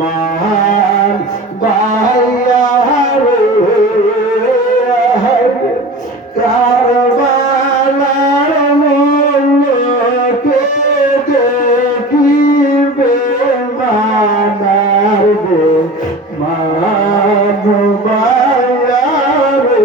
মান বাইয়ারে কারবালার মূল্যকে দেখিবে মানারবে মান বাইয়ারে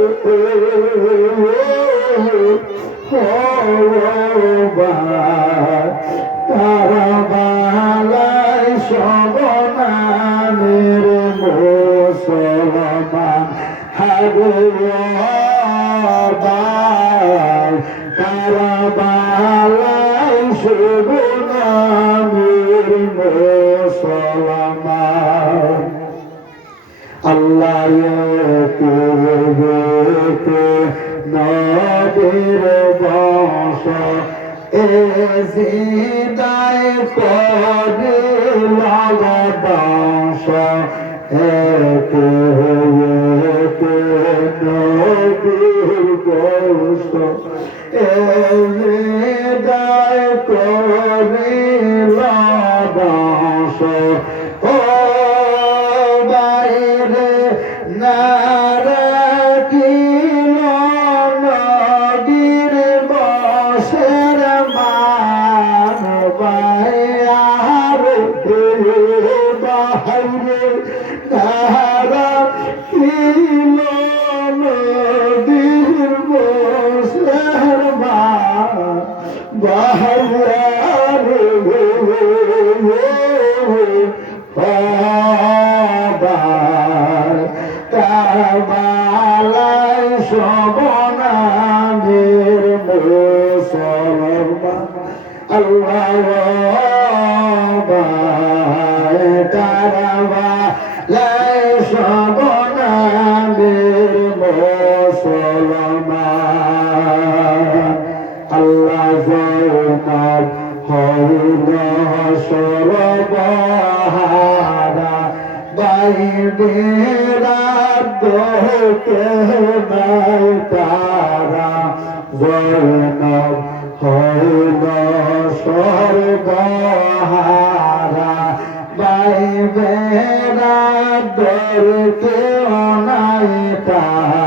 জিদায় পরে লগদংশ এক নদীর বংশ এ কারবালায় সবনামের মুসলমান। আল্লাহ কারবালায় সবনামের মুসলমান। আল্লাহ জয়নাব হইল সরবহারা নাই তারা জয়নাব হইল সর্বহারা বাইবেরা দোকে নাই তারা?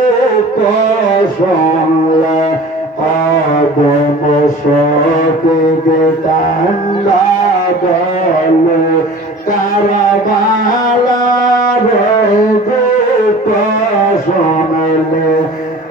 অগম শোকে কান্দা বলে কারবালার শুনলে ও বাইরে